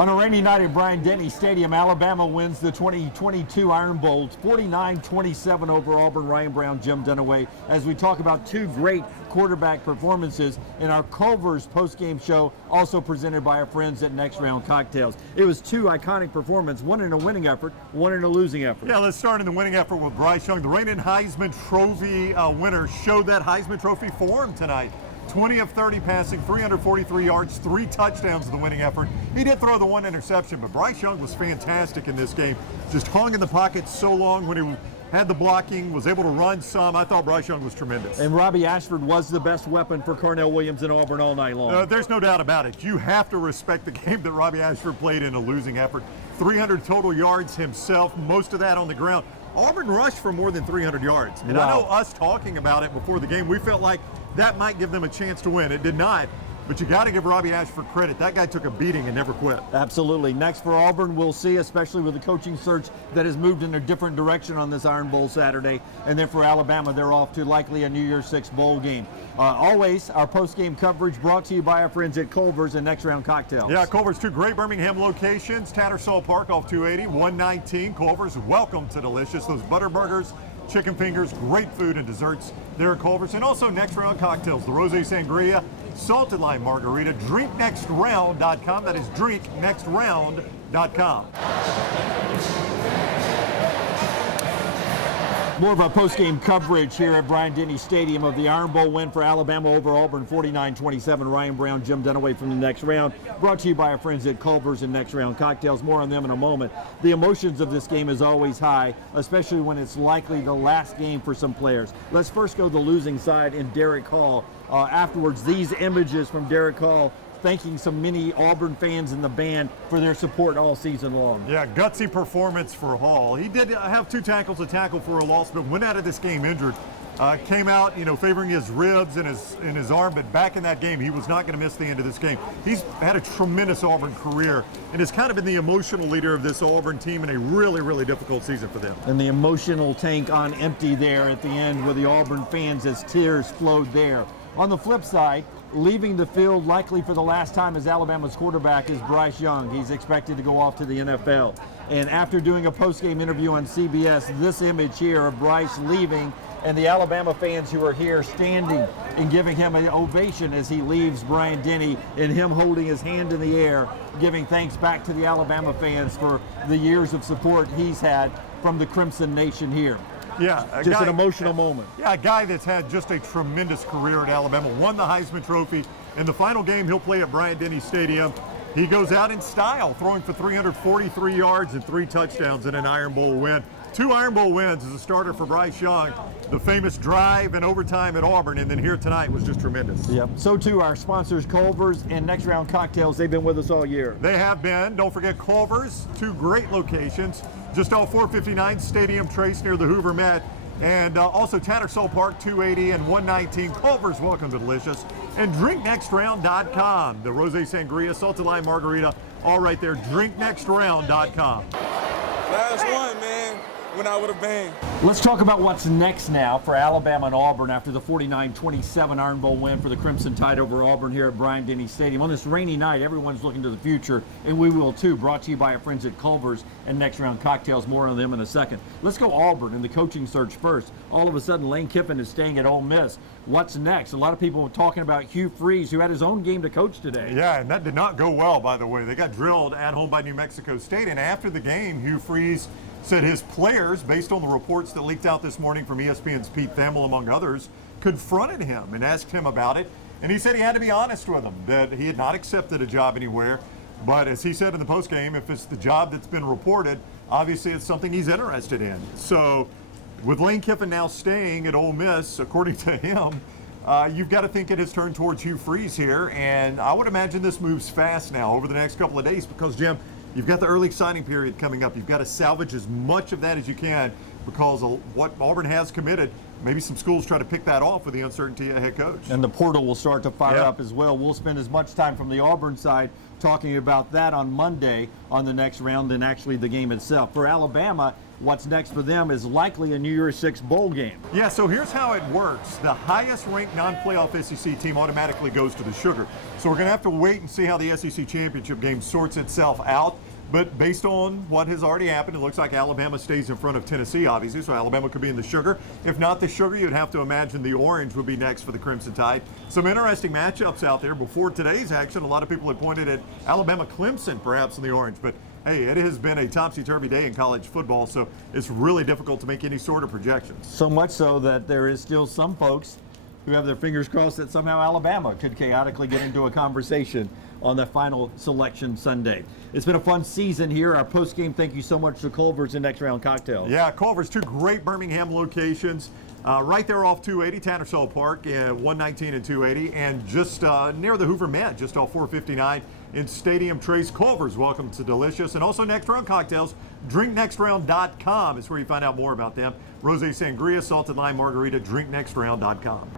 On a rainy night at Bryant-Denny Stadium, Alabama wins the 2022 Iron Bowl, 49-27 over Auburn. Ryan Brown, Jim Dunaway, as we talk about two great quarterback performances in our Culver's postgame show, also presented by our friends at Next Round Cocktails. It was two iconic performances, one in a winning effort, one in a losing effort. Yeah, let's start in the winning effort with Bryce Young. The reigning Heisman Trophy winner showed that Heisman Trophy form tonight. 20 of 30 passing, 343 yards, 3 touchdowns in the winning effort. He did throw the 1 interception, but Bryce Young was fantastic in this game. Just hung in the pocket so long when he had the blocking, was able to run some. I thought Bryce Young was tremendous. And Robbie Ashford was the best weapon for Cornell Williams in Auburn all night long. There's no doubt about it. You have to respect the game that Robbie Ashford played in a losing effort. 300 total yards himself, most of that on the ground. Auburn rushed for more than 300 yards. And wow. I know us talking about it before the game, we felt like that might give them a chance to win. It did not. But you got to give Robbie Ashford credit. That guy took a beating and never quit. Absolutely. Next for Auburn, we'll see, especially with the coaching search that has moved in a different direction on this Iron Bowl Saturday. And then for Alabama, they're off to likely a New Year's Six bowl game. Always, our post-game coverage brought to you by our friends at Culver's and Next Round Cocktails. Yeah, Culver's, two great Birmingham locations. Tattersall Park off 280, 119. Culver's, welcome to Delicious. Those butter burgers, chicken fingers, great food and desserts there at Culver's. And also Next Round Cocktails, the Rosé Sangria, Salted Lime Margarita, drinknextround.com. That is drinknextround.com. More of our post-game coverage here at Bryant-Denny Stadium of the Iron Bowl win for Alabama over Auburn, 49-27. Ryan Brown, Jim Dunaway from the Next Round. Brought to you by our friends at Culver's and Next Round Cocktails. More on them in a moment. The emotions of this game is always high, especially when it's likely the last game for some players. Let's first go to the losing side in Derek Hall. Afterwards, these images from Derek Hall thanking some many Auburn fans in the band for their support all season long. Yeah, gutsy performance for Hall. He did have 2 tackles, a tackle for a loss, but went out of this game injured. Came out, favoring his ribs and his arm, but back in that game, he was not going to miss the end of this game. He's had a tremendous Auburn career and has kind of been the emotional leader of this Auburn team in a really, really difficult season for them. And the emotional tank on empty there at the end with the Auburn fans as tears flowed there. On the flip side, leaving the field likely for the last time as Alabama's quarterback is Bryce Young. He's expected to go off to the NFL. And after doing a post-game interview on CBS, this image here of Bryce leaving and the Alabama fans who are here standing and giving him an ovation as he leaves Bryant-Denny, and him holding his hand in the air, giving thanks back to the Alabama fans for the years of support he's had from the Crimson Nation here. Yeah, an emotional moment. Yeah, a guy that's had just a tremendous career at Alabama, won the Heisman Trophy. In the final game he'll play at Bryant-Denny Stadium, he goes out in style, throwing for 343 yards and 3 touchdowns in an Iron Bowl win. 2 Iron Bowl wins as a starter for Bryce Young. The famous drive and overtime at Auburn, and then here tonight was just tremendous. Yep. So too our sponsors, Culver's and Next Round Cocktails. They've been with us all year. They have been. Don't forget Culver's, 2 great locations. Just off 459 Stadium Trace near the Hoover Met. And also Tattersall Park, 280 and 119. Culver's, welcome to Delicious. And drinknextround.com. The Rosé Sangria, Salted Lime Margarita, all right there. Drinknextround.com. Last one, man. Went out with a bang. Let's talk about what's next now for Alabama and Auburn after the 49-27 Iron Bowl win for the Crimson Tide over Auburn here at Bryant-Denny Stadium. On this rainy night, everyone's looking to the future, and we will too. Brought to you by our friends at Culver's and Next Round Cocktails. More on them in a second. Let's go Auburn and the coaching search first. All of a sudden, Lane Kiffin is staying at Ole Miss. What's next? A lot of people are talking about Hugh Freeze, who had his own game to coach today. Yeah, and that did not go well, by the way. They got drilled at home by New Mexico State, and after the game, Hugh Freeze said his players, based on the reports that leaked out this morning from ESPN's Pete Thamel, among others, confronted him and asked him about it. And he said he had to be honest with them, that he had not accepted a job anywhere. But as he said in the postgame, if it's the job that's been reported, obviously it's something he's interested in. So with Lane Kiffin now staying at Ole Miss, according to him, you've got to think it has turned towards Hugh Freeze here. And I would imagine this moves fast now over the next couple of days because, Jim, you've got the early signing period coming up. You've got to salvage as much of that as you can because of what Auburn has committed. Maybe some schools try to pick that off with the uncertainty of head coach. And the portal will start to fire up as well. We'll spend as much time from the Auburn side talking about that on Monday on the next round and actually the game itself. For Alabama, what's next for them is likely a New Year's Six bowl game. Yeah, so here's how it works. The highest ranked non-playoff SEC team automatically goes to the Sugar. So we're going to have to wait and see how the SEC championship game sorts itself out. But based on what has already happened, it looks like Alabama stays in front of Tennessee, obviously, so Alabama could be in the Sugar. If not the Sugar, you'd have to imagine the Orange would be next for the Crimson Tide. Some interesting matchups out there. Before today's action, a lot of people had pointed at Alabama-Clemson, perhaps, in the Orange. But, hey, it has been a topsy-turvy day in college football, so it's really difficult to make any sort of projections. So much so that there is still some folks who have their fingers crossed that somehow Alabama could chaotically get into a conversation on the final selection Sunday. It's been a fun season here. Our post-game thank you so much to Culver's and Next Round Cocktails. Yeah, Culver's, two great Birmingham locations. Right there off 280, Tattersall Park, 119 and 280, and just near the Hoover Met, just off 459 in Stadium Trace. Culver's, welcome to Delicious. And also Next Round Cocktails, drinknextround.com is where you find out more about them. Rosé Sangria, Salted Lime Margarita, drinknextround.com.